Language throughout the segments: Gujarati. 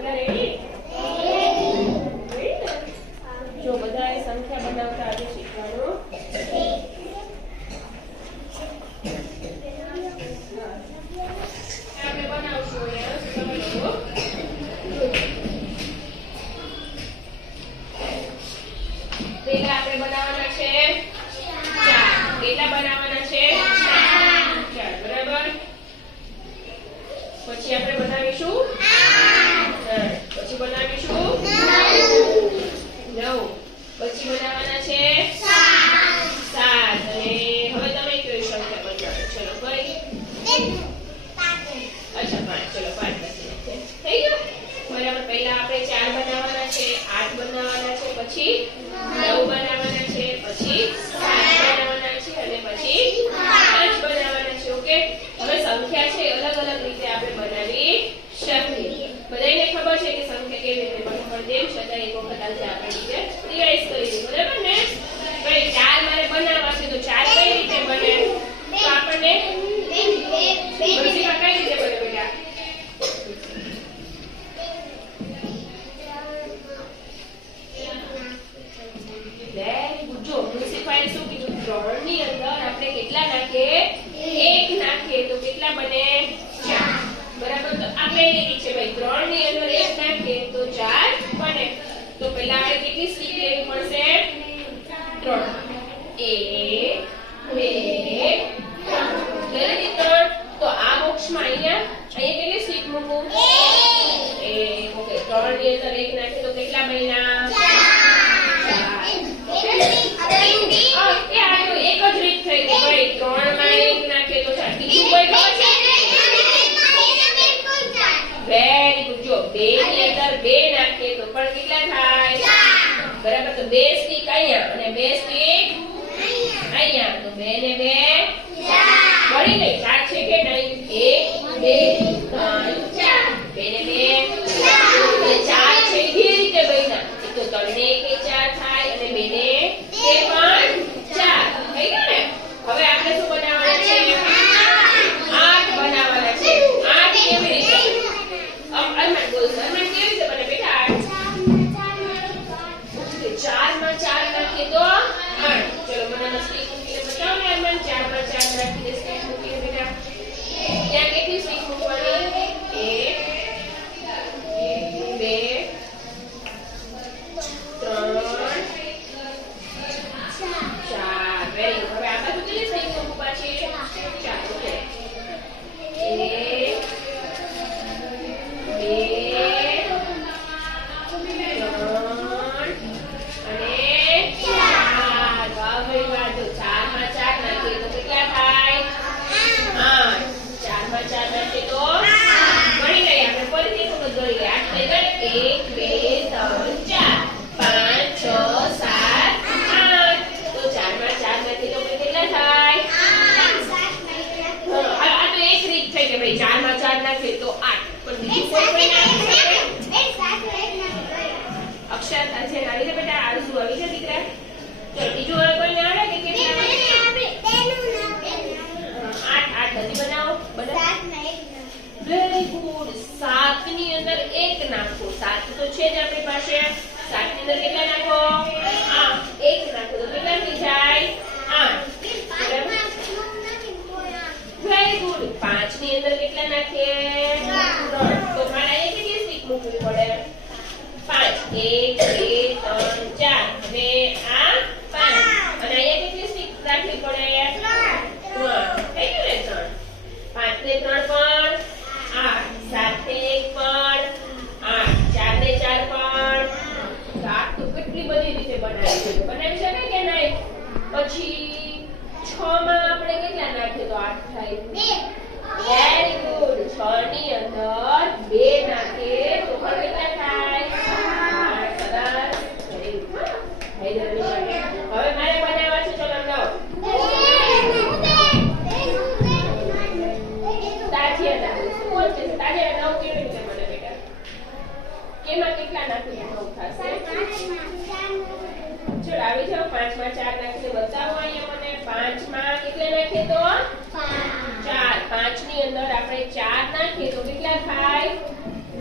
બધા રેડી? જો બધાએ સંખ્યા બનાવતા આજે શીખવાનું. આપણે બનાવશું પેલા આપણે બનાવવાના છે 4. કેટલા બનાવવાના છે? 4. બરાબર. પછી આપણે બનાવીશું 8. પછી બનાવીશું 9. પછી બનાવવાના છે 7. અને હવે તમે કઈ સંખ્યા બનાવો? ચલો ભાઈ. અચ્છા 5. ચલો 5 થઈ ગયું. બરાબર. પહેલા આપણે 4 બનાવવાના છે, 8 બનાવવાના છે, પછી 9 બનાવવાના છે, પછી 7 બનાવવાના છે અને પછી 5 બનાવવાના છે. ઓકે. હવે સંખ્યા છે અલગ અલગ રીતે આપણે બનાવી શકીએ. બધાને ખબર છે કે સંખ્યા કેવી રીતે બને, પણ તેમ છતાં એક વખત આજે આપણે રીતે રિવાઇઝ કરીશું. બરાબર ને? ભાઈ 4 મારે બનાવવા છે તો 4 કઈ રીતે બને? તો આપણને કઈ રીતે બને બેટા? જો મ્યુનિસિપાલ શું કીધું? 3 ની અંદર આપણે કેટલા નાખીએ? 1 નાખીએ તો કેટલા બને? 4. બરાબર. તો આપણે એ રીત છે ભાઈ, 3 ની અંદર 1 નાખીએ તો 4 બને. તો પહેલા આપણે કેટલી સ્ટીક લેવી પડશે? 3. 1 2 3. તો આ બોક્સમાં અહીંયા કેટલી સ્ટીક મૂકું? 1. ઓકે. 3 ની અંદર 1 નાખીએ તો કેટલા બન્યા? 2 નાખીએ તો પણ કેટલા થાય? બરાબર. તો 2 સ્ટીક અહીંયા અને 2 સ્ટીક અહીંયા. તો 2 ને 2 બની ગઈ. 4 છે કે નહીં? 1 2 3 4. 2 ને 2 4 છે. કેવી રીતે બન્યા? તો 3 ને 1 4 થાય અને 2 ને 2 પણ 4 થઈ ગયું ને? હવે આપણે શું બનાવવાના છે? 8 બનાવવાના છે. 8 કેવી રીતે? અરમાન બોલ. અરમાન કેવી રીતે બને બેટા? 4 માં 4 નાખીએ તો 8. ચલો મને સ્ટીક મૂકીને બતાવો ને અરમાન. 4 માં 4 નાખીને સ્ટીક મૂકીને બેટા. ત્યાં કેટલી સ્ટીક મૂકવાની? 1 2 3 4. Very good. હવે આપણે કેટલી સ્ટીક મૂકવા છે? 4. ઓકે. 1 7 ની અંદર 1 નાખો. 7 તો છે જ આપણી પાસે. 7 ની અંદર કેટલા નાખો? 8. 1 નાખો તો કેટલા થઈ જાય? 8. Very good. 5 ની અંદર કેટલા નાખીએ? 3. તો મારે અહીંયા કેટલી સ્ટીક મૂકવી પડે? 5. 1 2 3 4. અને આ 5. અને અહીંયા કેટલી સ્ટીક રાખવી પડે? 3. થઈ ગયું ને? 3. 5 ને 3 પણ 8. 7 ને 1 પણ 8. 4 ને 4 પણ 8. તો કેટલી બધી રીતે બનાવી છે. બનાવી શકાય કે નહીં? પછી 6 માં આપણે કેટલા નાખીએ તો 8 થાય? 2. Very good. 6 ની અંદર 2 નાખીએ તો પણ કેટલા થાય? 8. સરસ. Very good. હવે મારે બનાવવા છે. ચલો લાવો. કેમાં કેટલા નાખીને 9 થશે? ચલો આવી જાઓ. 5 માં 4 નાખીને બતાવો અહીંયા મને. 5 માં કેટલા નાખીએ તો? 4. 5 ની અંદર આપણે 4 નાખીએ તો કેટલા થાય?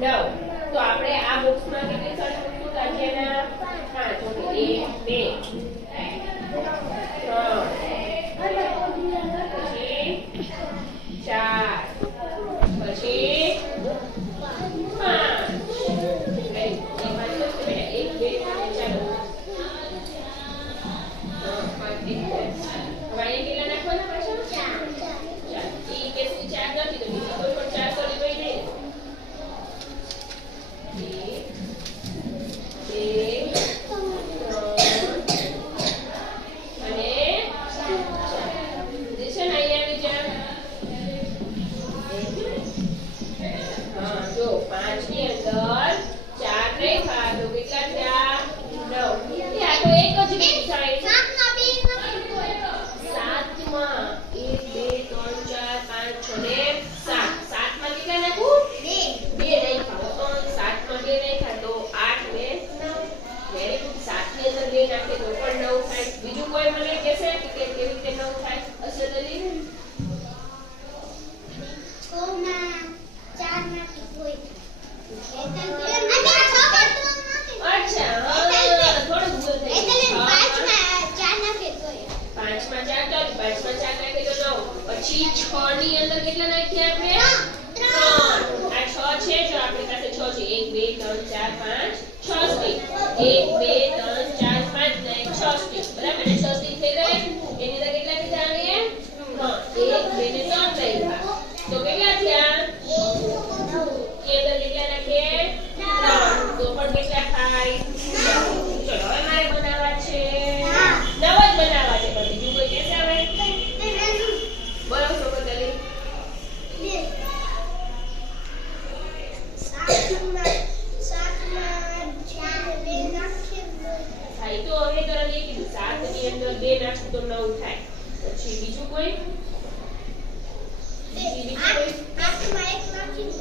9. તો આપણે અચ્છા થોડું ભૂલ થઈ ગયું. પાંચમાં 4 તો 5માં 4 નાખે તો 9. પછી 6 ની અંદર કેટલા નાખીએ આપણે? 3. આ 6 છે જો આપણી પાસે 6 છે 1 2 3 4 5 6 સ્ટીક 1 2 3 4 5 ને 6 સ્ટીક બરાબર ને 6 સ્ટીક થઈ ગઈ. એની અંદર કેટલા બીજા આવે? 1 2 ને 3 થયા તો કેટલા થયા? એ અંદર કેટલા નાખીએ? 3 તો પણ કેટલા થાય? 9. ચલો હવે મારે બનાવવા છે 9 જ બનાવવા છે. પણ બીજું કોઈ કેસે આવે? બોલો છોકરો જલ્દી. થાય તો હવે તો એ કીધું 7 ની અંદર 2 નાખું તો 9 થાય. પછી બીજું કોઈ?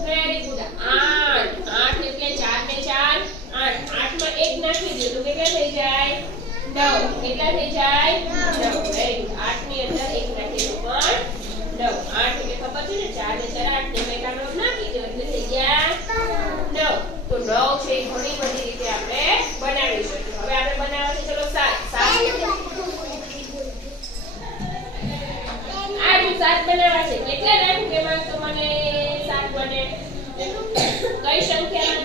વેરી ગુડ 8 એટલે 4 ને 4 8 8 માં 1 નાખી દો તો કેટલા થઈ જાય? 9. કેટલા થઈ જાય? 9. વેરી ગુડ 8 ની અંદર 1 નાખી દો પણ 9. 8 એટલે ખબર છે ને 4 ને 4 8 ને મેં કાનો નાખી દો એટલે થઈ ગયા 9. તો 9 છે ઘણી બધી રીતે આપણે બનાવી શકીએ. હવે આપણે બનાવવા છે ચલો 7 આજુ 7 બનાવવા છે. કેટલા નાખું એમાં તો મને 7 બને? કઈ સંખ્યા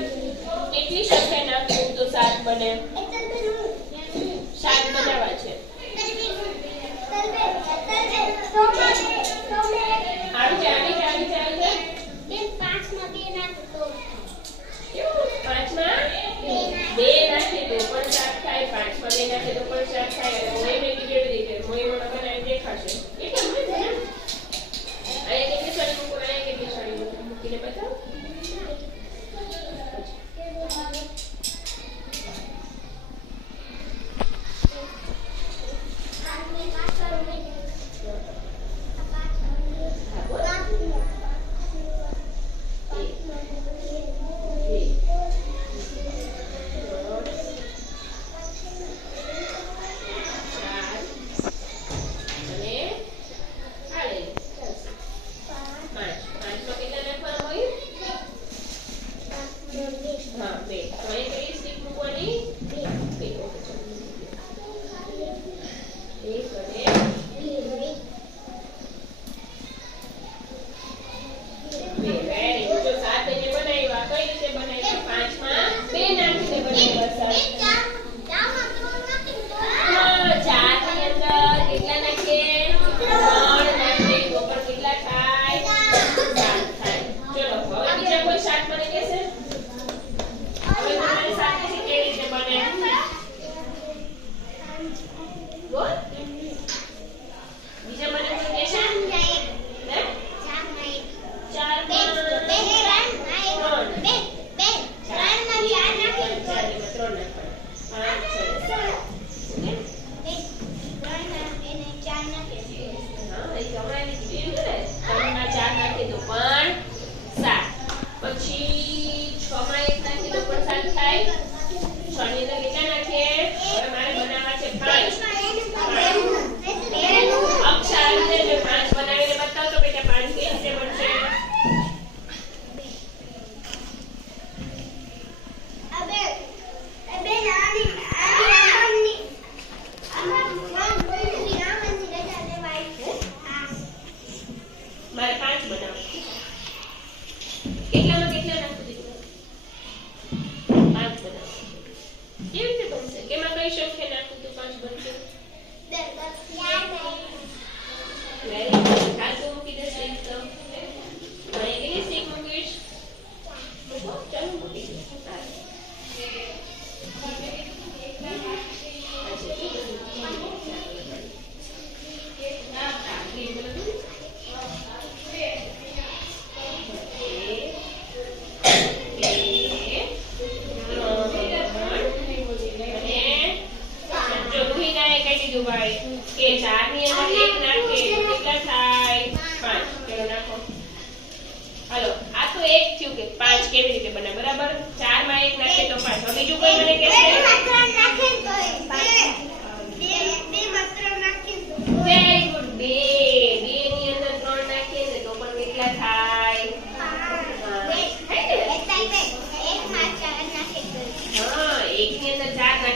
કેટલી સંખ્યા નાખું તો 7 બને? 7 બનાવવા છે. આવી જાય 5માં 2 નાખે તો પણ 7 થાય. 5માં 2 નાખે તો પણ 7 થાય. મોય મેં કેવી રીતે મોય મને બનાવી દેખાશે એટલે મને ધ્યાન આયા કેટલી સાડી મૂકો આયા કેટલી સાડી મૂકીને બતાવો.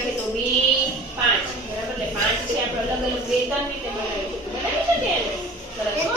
કે તો 2 5 બરાબર એટલે 5 છે આપણે અલગ અલગ બે ત્રણ રીતે બનાવી શકીએ. બનાવી શકીએ ને? સરસ.